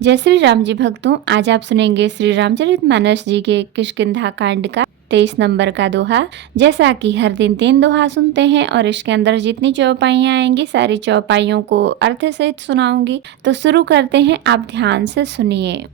जय श्री राम जी भक्तों, आज आप सुनेंगे श्री रामचरितमानस जी के किष्किंधा कांड का 23 नंबर का दोहा। जैसा कि हर दिन 3 दोहा सुनते हैं और इसके अंदर जितनी चौपाइयाँ आएंगी सारी चौपाइयों को अर्थ सहित सुनाऊंगी। तो शुरू करते हैं, आप ध्यान से सुनिए।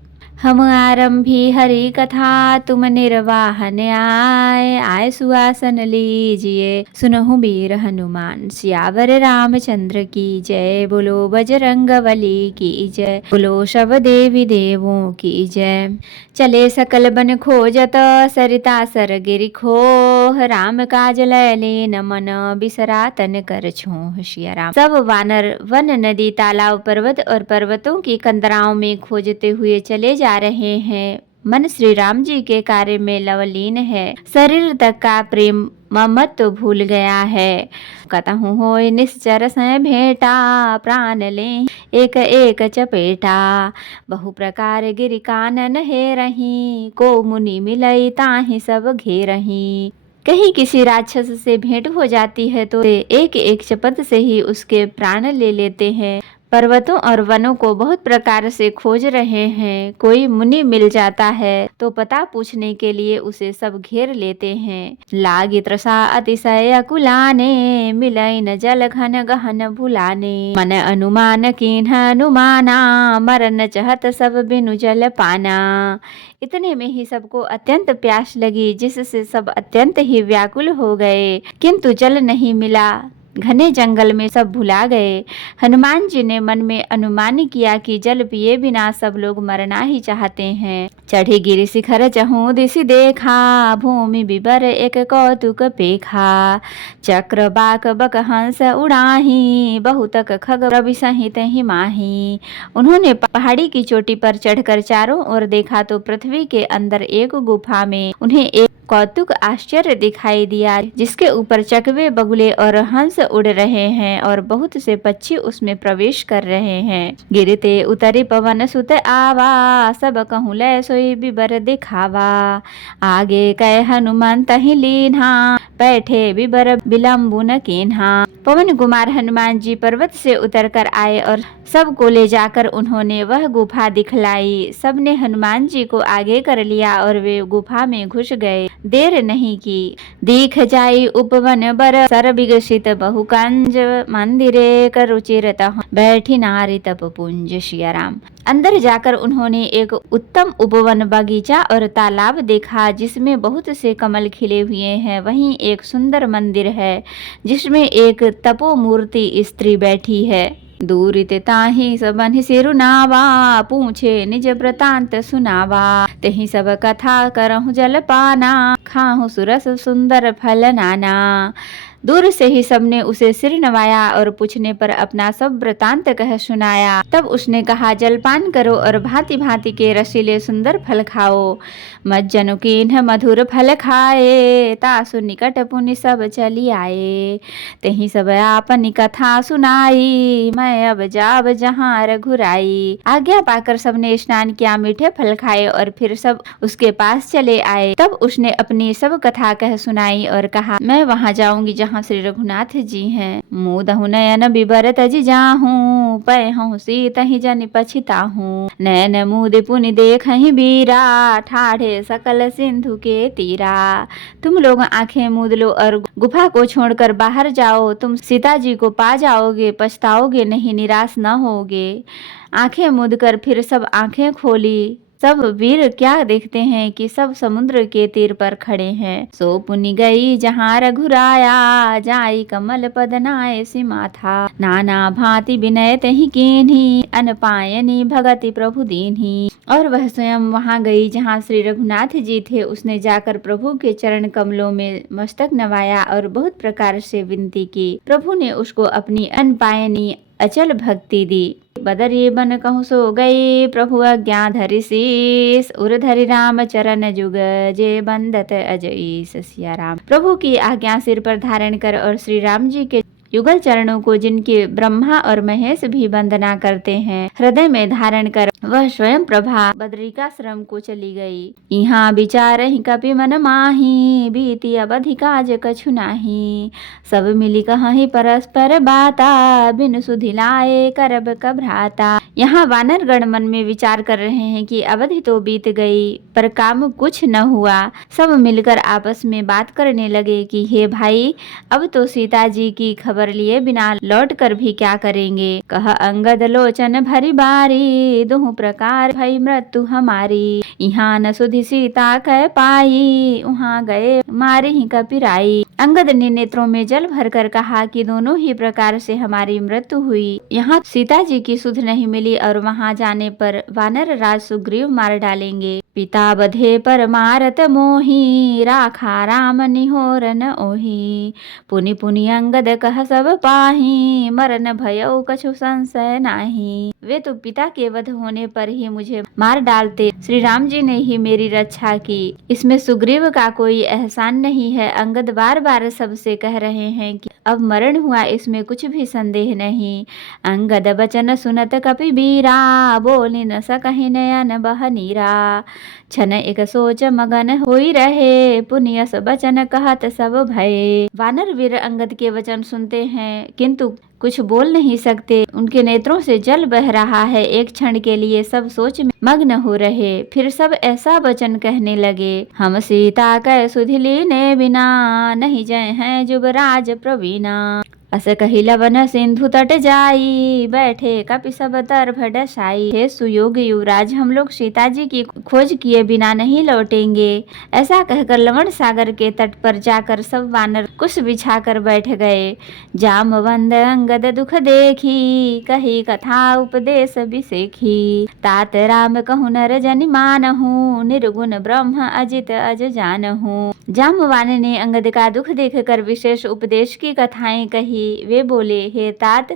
हम आरंभी हरि कथा, तुम निर्वाहन आए सुहासन लीजिए, सुनहु वीर हनुमान सियावर रामचंद्र की जय। बोलो बजरंग बली की जय, बोलो सब देवी देवों की जय। चले सकल बन खोजत, सरिता सर गिरि खोह, राम काज लय न मन बिसरा तन कर छोह। सिया राम। सब वानर वन नदी तालाब पर्वत और पर्वतों की कंदराओं में खोजते हुए चले जा रहे हैं। मन श्री राम जी के कार्य में लवलीन है, शरीर तक का प्रेम ममत्व भूल गया है। कतहु होय निश्चर सै भेंटा, प्राण ले एक एक चपेटा। बहु प्रकार गिरि कानन हेरहीं, को मुनि मिलई ताहि सब घेरहीं। कहीं किसी राक्षस से भेंट हो जाती है तो एक एक चपत से ही उसके प्राण ले लेते हैं। पर्वतों और वनों को बहुत प्रकार से खोज रहे हैं, कोई मुनि मिल जाता है तो पता पूछने के लिए उसे सब घेर लेते हैं। लागी त्रसा अतिशय अकुलाने, मिलई न जल घन गहन भुलाने। मन अनुमान कीन्ह अनुमाना, मरन चहत सब बिनु जल पाना। इतने में ही सबको अत्यंत प्यास लगी, जिससे सब अत्यंत ही व्याकुल हो गए, किंतु जल नहीं मिला। घने जंगल में सब भुला गए। हनुमान जी ने मन में अनुमान किया कि जल पिए बिना सब लोग मरना ही चाहते हैं। चढ़ी गिरि शिखर चहु दिशि देखा, भूमि बिबर एक कौतुक पेखा। चक्र बाक बक हंस उड़ाही, बहुतक खग रवि सहित ही माही। उन्होंने पहाड़ी की चोटी पर चढ़कर चारों ओर देखा तो पृथ्वी के अंदर एक गुफा में उन्हें एक कौतुक आश्चर्य दिखाई दिया, जिसके ऊपर चकवे बगुले और हंस उड़ रहे हैं और बहुत से पक्षी उसमें प्रवेश कर रहे हैं। गिरते उतरी पवन सुत आवा, सब कहूँ लय सोई बिबर दिखावा। आगे कह हनुमान तहि लीन्हा, बैठे बिबर विलंबु न कीन्हा। पवन कुमार हनुमान जी पर्वत से उतरकर आए और सबको ले जाकर उन्होंने वह गुफा दिखलाई। सबने हनुमान जी को आगे कर लिया और वे गुफा में घुस गए। देर नहीं की, दीख जाई उपवन बर, सर विकसित बहुकंज, मंदिरे कर रुचिर तहु बैठी नारी तप पुंज। सिया राम। अंदर जाकर उन्होंने एक उत्तम उपवन, बगीचा और तालाब देखा, जिसमें बहुत से कमल खिले हुए हैं। वहीं एक सुंदर मंदिर है, जिसमें एक तपोमूर्ति स्त्री बैठी है। दूरित ताहि सबन सिरुनावा, पूछे निज वृतांत सुनावा। तहि सब कथा करहु जल पाना, खाहु सुरस सुंदर फल नाना। दूर से ही सबने उसे सिर नवाया और पूछने पर अपना सब वृतांत कह सुनाया। तब उसने कहा, जलपान करो और भांति भांति के रसीले सुंदर फल खाओ। मज्जनु कीन्ह मधुर फल खाए, तासु निकट पुनि सब चली आए। तही सब आपनी कथा सुनाई, मैं अब जाब जहाँ रघुराई। आज्ञा पाकर सबने स्नान किया, मीठे फल खाए और फिर सब उसके पास चले आए। तब उसने अपनी सब कथा कह सुनाई और कहा, मैं वहाँ जाऊंगी जहाँ श्री रघुनाथ जी हैं। मुदहु नयन बिबर तजि जाहूं, पैहु सीत ही जन पछिताहूं। नयन मुद पुनि देखहि बीरा, ठाढ़े सकल सिंधु के तीरा। तुम लोग आंखें मूद लो और गुफा को छोड़कर बाहर जाओ, तुम सीता जी को पा जाओगे, पछताओगे नहीं, निराश न होगे। आंखें मूद कर फिर सब आंखें खोली। सब वीर क्या देखते हैं कि सब समुद्र के तीर पर खड़े हैं। सो पुनि गई जहाँ रघुराया, जाई कमल पद नाय सीमा था। नाना भांति विनय तहि कीन्ही, अन पायनी भगति प्रभु दीन्ही। और वह स्वयं वहां गई जहाँ श्री रघुनाथ जी थे। उसने जाकर प्रभु के चरण कमलों में मस्तक नवाया और बहुत प्रकार से विनती की। प्रभु ने उसको अपनी अनपायनी अचल भक्ति दी। बदरी बन कहु सो गई, प्रभु आज्ञा धरि शीस। उर धरि राम चरण जुग, जे बंदत अजईस। सिया राम। प्रभु की आज्ञा सिर पर धारण कर और श्री राम जी के युगल चरणों को जिनके ब्रह्मा और महेश भी वंदना करते हैं, हृदय में धारण कर वह स्वयं प्रभा बद्रिकाश्रम को चली गई। यहाँ विचार ही कपि मन माही, बीती अवधि काज कछु नाही। सब मिली कहीं परस्पर बाता, बिन सुधि लाए करब कभ्राता। यहाँ वानरगण मन में विचार कर रहे हैं कि अवधि तो बीत गई पर काम कुछ न हुआ। सब मिलकर आपस में बात करने लगे कि हे भाई, अब तो सीता जी की खबर लिए बिना लौट कर भी क्या करेंगे। कह अंगद लोचन भरी बारी, दुहु प्रकार भई मृत्यु हमारी। यहाँ न सुधि सीता कह पाई, वहाँ गए मारे ही कपिराई। अंगद ने नेत्रों में जल भरकर कहा कि दोनों ही प्रकार से हमारी मृत्यु हुई। यहाँ सीता जी की सुध नहीं मिली और वहाँ जाने पर वानर राज सुग्रीव मार डालेंगे। पिता बधे पर मारत मोही, राखा राम निहोर न ओही। पुनि पुनि अंगद कह सब पाही, मरन भयउ कछु संशय नाही। वे तो पिता के वध होने पर ही मुझे मार डालते, श्री राम जी ने ही मेरी रक्षा की, इसमें सुग्रीव का कोई एहसान नहीं है। अंगद बार बार सबसे कह रहे हैं कि अब मरण हुआ, इसमें कुछ भी संदेह नहीं। अंगद बचन सुनत कपि बीरा, बोली न सकहि नयन बह नीरा। छन एक सोच मगन होई रहे, पुनियस बचन कहत सब भये। वानर वीर अंगद के वचन सुनते हैं किंतु कुछ बोल नहीं सकते, उनके नेत्रों से जल बह रहा है। एक क्षण के लिए सब सोच में मग्न हो रहे, फिर सब ऐसा वचन कहने लगे। हम सीता कै सुधि लीने बिना, नहीं जय हैं जुगराज प्रवीणा। अस कही लवन सिंधु तट जाई, बैठे कपि सब तरफ डसाई। हे सुयोग्य युवराज, हम लोग सीता जी की खोज किए बिना नहीं लौटेंगे। ऐसा कहकर लवण सागर के तट पर जाकर सब वानर कुश बिछाकर बैठ गए। जामवंत अंगद दुख देखी, कही कथा उपदेश बिसेखी। तात राम कहु नर जनि मानहु, निर्गुण ब्रह्म अजित अज जानहु। जामवान ने अंगद का दुख देखकर विशेष उपदेश की कथाएं कही। वे बोले, हे तात,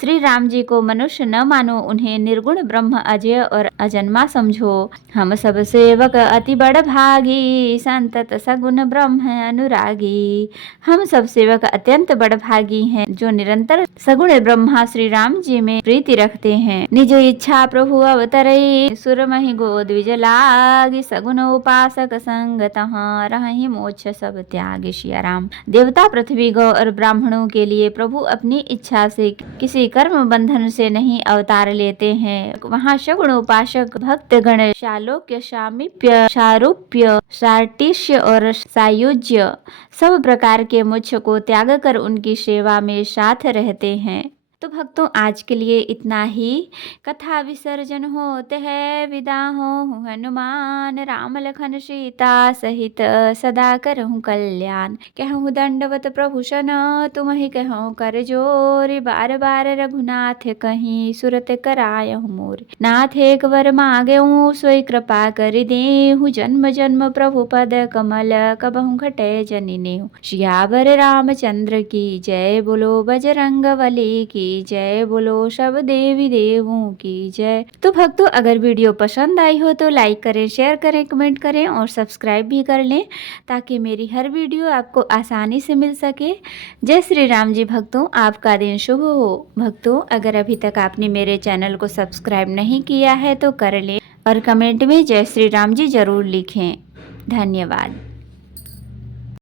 श्री राम जी को मनुष्य न मानो, उन्हें निर्गुण ब्रह्म अजय और अजन्मा समझो। हम सब सेवक अति बड़ भागी, संतत सगुण ब्रह्म अनुरागी। हम सब सेवक अत्यंत बड़ भागी हैं, जो निरंतर सगुण ब्रह्मा श्री राम जी में प्रीति रखते हैं। निज इच्छा प्रभु अवतरई, सुर महि गोद्विज लागी। सगुण उपासक संग तहाँ, रहहि मोक्ष सब त्यागी। सिया राम। देवता, पृथ्वी, गौ और ब्राह्मणों के लिए प्रभु अपनी इच्छा से किसी कर्म बंधन से नहीं अवतार लेते हैं। वहाँ सगुण उपासक भक्त गण शालोक्य, सामीप्य, सारूप्य, साटिष्य और सायुज्य सब प्रकार के मोक्ष को त्याग कर उनकी सेवा में साथ रहते हैं। तो भक्तों, आज के लिए इतना ही। कथा विसर्जन होते है, विदा हो हनुमान। राम लखन सीता सहित सदा करहु कल्याण। कहूँ दंडवत प्रभु सन, तुम ही कहूँ कर जोर। बार बार रघुनाथ कहीं, सुरत करायहु मोर। नाथ एक वर मांगेहूँ, सोई कृपा कर देहु। जन्म जन्म प्रभु पद कमल, कबहु घटे जनिनेहु। सियावर रामचंद्र की जय, बोलो बजरंगबली की जय, बोलो सब देवी देवों की जय। तो भक्तों, अगर वीडियो पसंद आई हो तो लाइक करें, शेयर करें, कमेंट करें और सब्सक्राइब भी कर लें, ताकि मेरी हर वीडियो आपको आसानी से मिल सके। जय श्री राम जी। भक्तों, आपका दिन शुभ हो। भक्तों, अगर अभी तक आपने मेरे चैनल को सब्सक्राइब नहीं किया है तो कर लें और कमेंट में जय श्री राम जी जरूर लिखें। धन्यवाद।